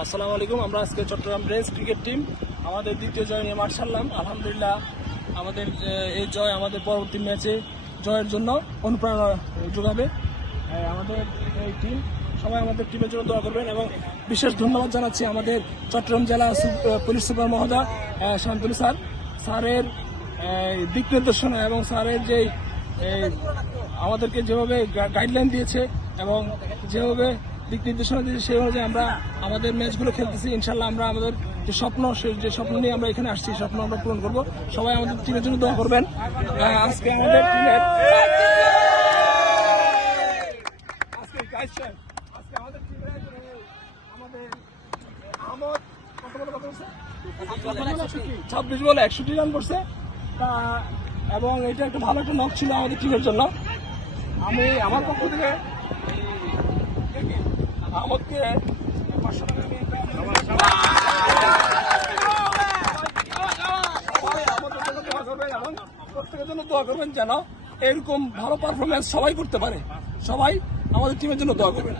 আসসালামু আলাইকুম আমরা আজকে চট্টগ্রাম রেস ক্রিকেট টিম আমাদের দ্বিতীয় জয় নিয়ে মাঠ সারলাম। আলহামদুলিল্লাহ আমাদের এই জয় আমাদের পরবর্তী ম্যাচে জয়ের জন্য অনুপ্রেরণা যোগাবে। আমাদের এই টিম সবাই আমাদের টিমের জন্য দোয়া করবেন এবং বিশেষ ধন্যবাদ জানাচ্ছি আমাদের চট্টগ্রাম জেলা পুলিশ সুপার মহোদয় আহ, শান্তনু স্যার। স্যারের দিক নির্দেশনা এবং স্যারের যেই আমাদেরকে যেভাবে গাইডলাইন দিয়েছে এবং যেভাবে দিক নির্দেশনা দিয়েছে সেই অনুযায়ী আমরা আমাদের ম্যাচগুলো খেলতেছি ইনশাল্লাহ আমরা আমাদের যে স্বপ্ন যে স্বপ্ন নিয়ে আমরা এখানে আসছি, স্বপ্ন আমরা পূরণ করব। সবাই আমাদের টিমের জন্য দোয়া করবেন। আজকে আমাদের টিমের আজকে আজকে আমাদের টিমের? ছাব্বিশ বলে, একষট্টি রান করছে। এবং এটা একটা ভালো একটা নক ছিল আমাদের টিমের জন্য। আমি আমার পক্ষ থেকে এবং প্রত্যেকের জন্য দোয়া করবেন যেন এরকম ভালো পারফরমেন্স সবাই করতে পারে। সবাই আমাদের টিমের জন্য দোয়া করবেন।